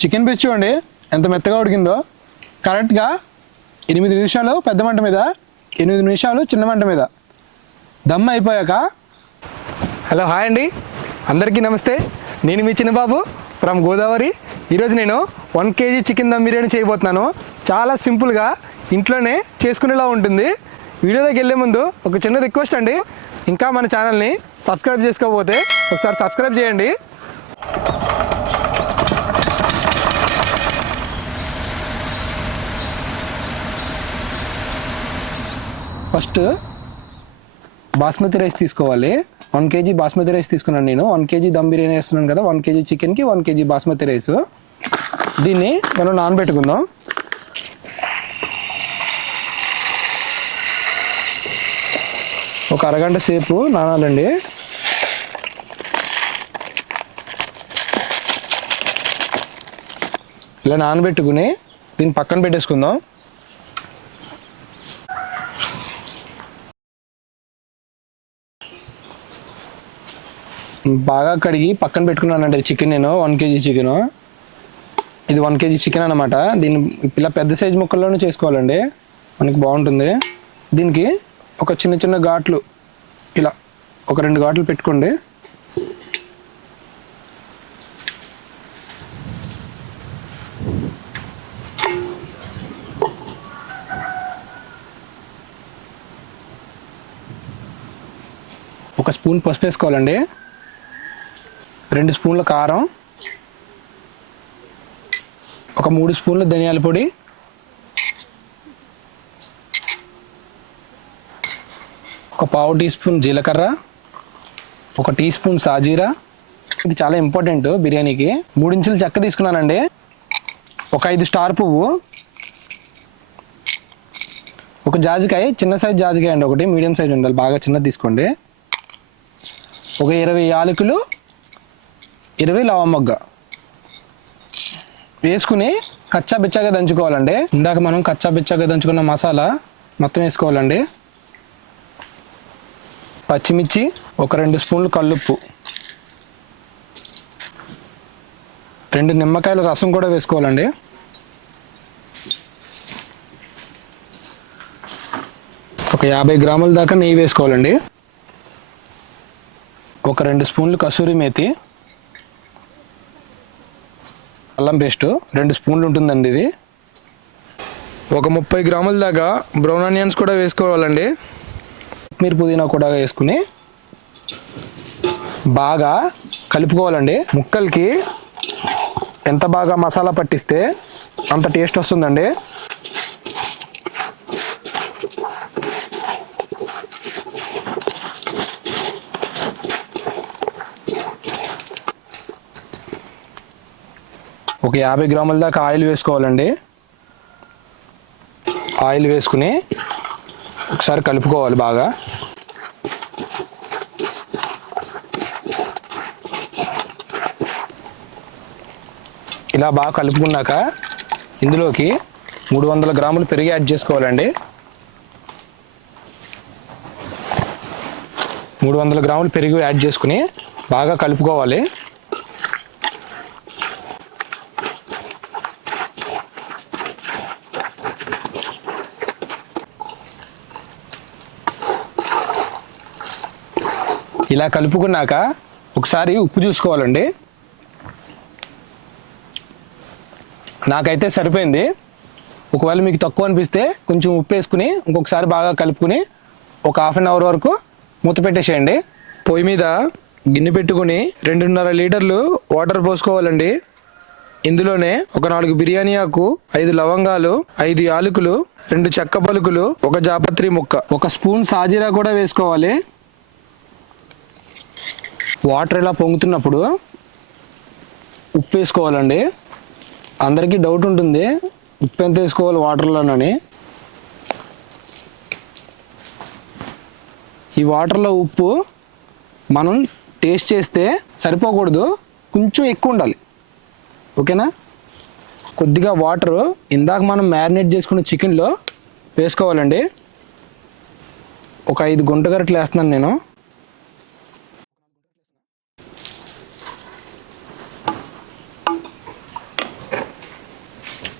Chicken piece చూడండి ఎంత మెత్తగా ఉడికిందో. కరెక్ట్గా 8 నిమిషాలు పెద్ద మంట మీద, 8 నిమిషాలు చిన్న మంట మీద దమ్ అయిపోయాక. హలో, హాయ్ అండి, అందరికీ నమస్తే. నేను మీ చిన్నబాబు ఫ్రమ్ గోదావరి. ఈరోజు నేను 1 kg చికెన్ దమ్ బిర్యానీ చేయబోతున్నాను. చాలా సింపుల్గా ఇంట్లోనే చేసుకునేలా ఉంటుంది. వీడియోలోకి వెళ్ళే ముందు ఒక చిన్న రిక్వెస్ట్ అండి, ఇంకా మన ఛానల్ని సబ్స్క్రైబ్ చేసుకోకపోతే ఒకసారి సబ్స్క్రైబ్ చేయండి. ఫస్ట్ బాస్మతి రైస్ తీసుకోవాలి. 1 kg బాస్మతి రైస్ తీసుకున్నాను నేను. 1 kg దమ్ బిర్యానీ వేస్తున్నాను కదా, 1 kg చికెన్కి 1 kg బాస్మతి రైస్. దీన్ని మనం నానబెట్టుకుందాం. ఒక అరగంట సేపు నానాలండి. ఇలా నానబెట్టుకుని దీన్ని పక్కన పెట్టేసుకుందాం. బాగా కడిగి పక్కన పెట్టుకున్నానండి చికెన్. నేను 1 kg చికెను, ఇది 1 kg చికెన్ అనమాట. దీన్ని ఇలా పెద్ద సైజు ముక్కల్లోనే చేసుకోవాలండి, మనకి బాగుంటుంది. దీనికి ఒక చిన్న చిన్న ఘాట్లు, ఇలా ఒక 2 ఘాట్లు పెట్టుకోండి. ఒక స్పూన్ పసుపు వేసుకోవాలండి, 2 స్పూన్ల కారం, ఒక 3 స్పూన్ల ధనియాల పొడి, ఒక పావు టీ స్పూన్ జీలకర్ర, ఒక టీ స్పూన్ సాజీరా. ఇది చాలా ఇంపార్టెంట్ బిర్యానీకి. 3 ఇంచుల చెక్క తీసుకున్నానండి, ఒక 5 స్టార్ పువ్వు, ఒక జాజికాయ, చిన్న సైజు జాజికాయ అండి, ఒకటి మీడియం సైజు ఉండాలి, బాగా చిన్నది తీసుకోండి. ఒక 20 యాలకులు, 20 లవంగ మొగ్గ వేసుకుని కచ్చా బిచ్చాగా దంచుకోవాలండి. ఇందాక మనం కచ్చా బిచ్చాగా దంచుకున్న మసాలా మొత్తం వేసుకోవాలండి. పచ్చిమిర్చి, ఒక 2 స్పూన్లు కల్లుప్పు, 2 నిమ్మకాయల రసం కూడా వేసుకోవాలండి. ఒక 50 గ్రాముల దాకా నెయ్యి వేసుకోవాలండి. ఒక 2 స్పూన్లు కసూరి మేతి, అల్లం పేస్టు 2 స్పూన్లు ఉంటుందండి ఇది. ఒక 30 గ్రాముల దాకా బ్రౌన్ ఆనియన్స్ కూడా వేసుకోవాలండి. కొత్తిమీర పుదీనా కూడా వేసుకుని బాగా కలుపుకోవాలండి. ముక్కలకి ఎంత బాగా మసాలా పట్టిస్తే అంత టేస్ట్ వస్తుందండి. ఒక 50 గ్రాముల దాకా ఆయిల్ వేసుకోవాలండి. ఆయిల్ వేసుకుని ఒకసారి కలుపుకోవాలి బాగా. ఇలా బాగా కలుపుకున్నాక ఇందులోకి 300 గ్రాములు పెరుగు యాడ్ చేసుకోవాలండి. 300 గ్రాములు పెరుగు యాడ్ చేసుకుని బాగా కలుపుకోవాలి. ఇలా కలుపుకున్నాక ఒకసారి ఉప్పు చూసుకోవాలండి. నాకైతే సరిపోయింది. ఒకవేళ మీకు తక్కువ అనిపిస్తే కొంచెం ఉప్పు వేసుకుని ఇంకొకసారి బాగా కలుపుకుని ఒక 1/2 అవర్ వరకు మూత పెట్టేసేయండి. పొయ్యి మీద గిన్నె పెట్టుకుని 2.5 లీటర్లు వాటర్ పోసుకోవాలండి. ఇందులోనే ఒక 4 బిర్యానీ ఆకు, 5 లవంగాలు, 5 యాలకులు, 2 చెక్క పలుకులు, ఒక జాపత్రి ముక్క, ఒక స్పూన్ సాజీరా కూడా వేసుకోవాలి. వాటర్ ఇలా పొంగుతున్నప్పుడు ఉప్పు వేసుకోవాలండి. అందరికీ డౌట్ ఉంటుంది ఉప్పు ఎంత వేసుకోవాలి వాటర్లోనని. ఈ వాటర్లో ఉప్పు మనం టేస్ట్ చేస్తే సరిపోకూడదు, కొంచెం ఎక్కువ ఉండాలి, ఓకేనా. కొద్దిగా వాటర్ ఇందాక మనం మ్యారినేట్ చేసుకున్న చికెన్లో వేసుకోవాలండి. ఒక 5 గుంట గరిటెలు వేస్తున్నాను నేను.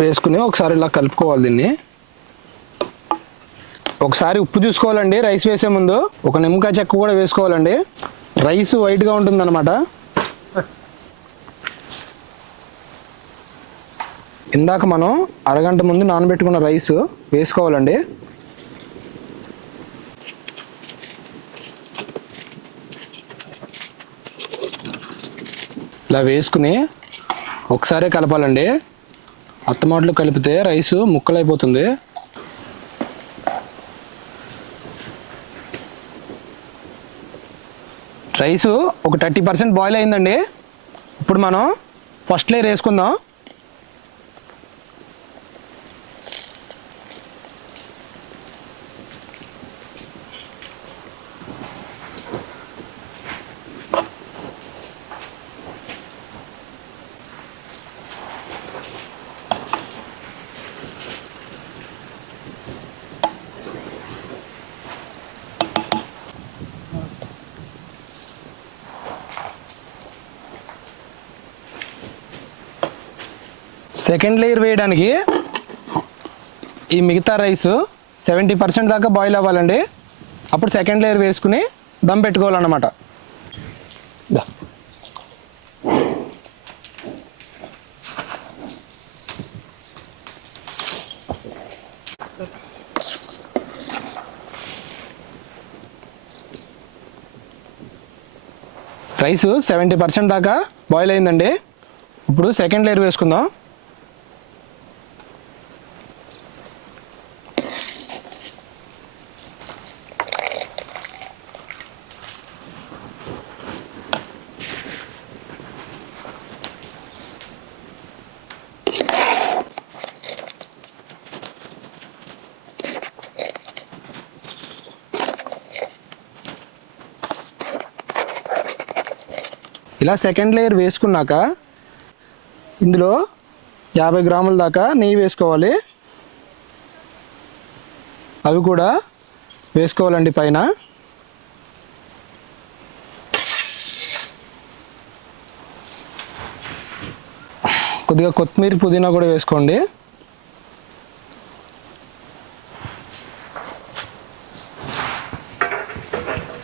వేసుకుని ఒకసారి ఇలా కలుపుకోవాలి దీన్ని. ఒకసారి ఉప్పు చూసుకోవాలండి రైస్ వేసే ముందు. ఒక నిమ్మకాయ చెక్క కూడా వేసుకోవాలండి. రైస్ వైట్గా ఉంటుందన్నమాట. ఇందాక మనం అరగంట ముందు నానబెట్టుకున్న రైస్ వేసుకోవాలండి. ఇలా వేసుకుని ఒకసారి కలపాలండి. అత్తమాటలు కలిపితే రైసు ముక్కలైపోతుంది. రైసు ఒక 30% బాయిల్ అయిందండి. ఇప్పుడు మనం ఫస్ట్ లేయర్ వేసుకుందాం. సెకండ్ లేయర్ వేయడానికి ఈ మిగతా రైస్ 70% దాకా బాయిల్ అవ్వాలండి. అప్పుడు సెకండ్ లేయర్ వేసుకుని దమ్ పెట్టుకోవాలన్నమాట. రైస్ 70% దాకా బాయిల్ అయిందండి. ఇప్పుడు సెకండ్ లేయర్ వేసుకుందాం. ఇలా సెకండ్ లేయర్ వేసుకున్నాక ఇందులో 50 గ్రాముల దాకా నెయ్యి వేసుకోవాలి. అవి కూడా వేసుకోవాలండి పైన. కొద్దిగా కొత్తిమీర పుదీనా కూడా వేసుకోండి.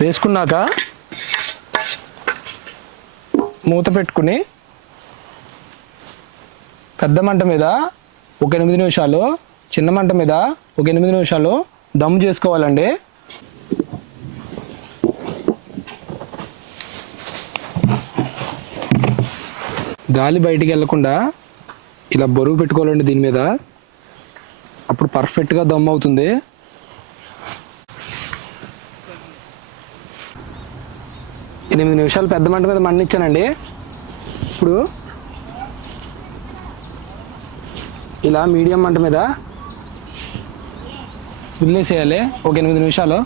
వేసుకున్నాక మూత పెట్టుకుని పెద్ద మంట మీద ఒక 8 నిమిషాలు, చిన్న మంట మీద ఒక 8 నిమిషాలు దమ్ చేసుకోవాలండి. గాలి బయటికి వెళ్ళకుండా ఇలా బరువు పెట్టుకోవాలండి దీని మీద. అప్పుడు పర్ఫెక్ట్గా దమ్ అవుతుంది. ఎనిమిది నిమిషాలు పెద్ద మంట మీద మన్నిచ్చానండి. ఇప్పుడు ఇలా మీడియం మంట మీద వదిలేసేయాలి ఒక 8 నిమిషాలు.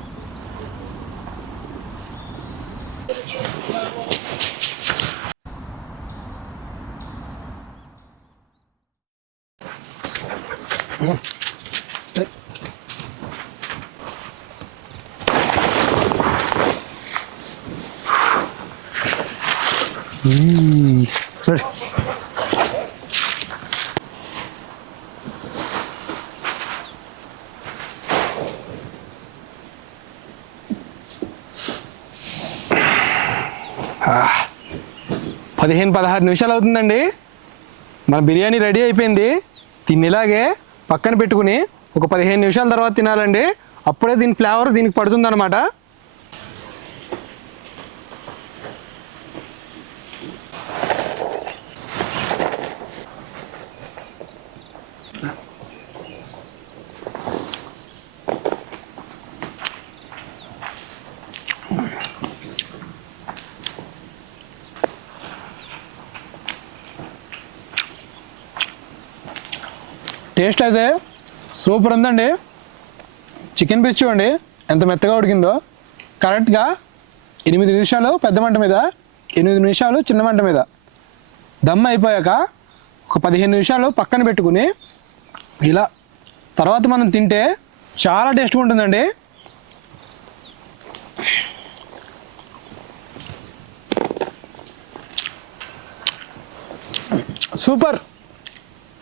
పదిహేను 16 నిమిషాలు అవుతుందండి. మన బిర్యానీ రెడీ అయిపోయింది. దీన్ని ఇలాగే పక్కన పెట్టుకుని ఒక 15 నిమిషాల తర్వాత తినాలండి. అప్పుడే దీని ఫ్లేవర్ దీనికి పడుతుంది అనమాట. టేస్ట్ అయితే సూపర్ ఉందండి. చికెన్ పీస్ చూడండి ఎంత మెత్తగా ఉడికిందో. కరెక్ట్గా 8 నిమిషాలు పెద్ద మంట మీద, 8 నిమిషాలు చిన్న మంట మీద దమ్ అయిపోయాక ఒక 15 నిమిషాలు పక్కన పెట్టుకుని ఇలా తర్వాత మనం తింటే చాలా టేస్ట్గా ఉంటుందండి. సూపర్.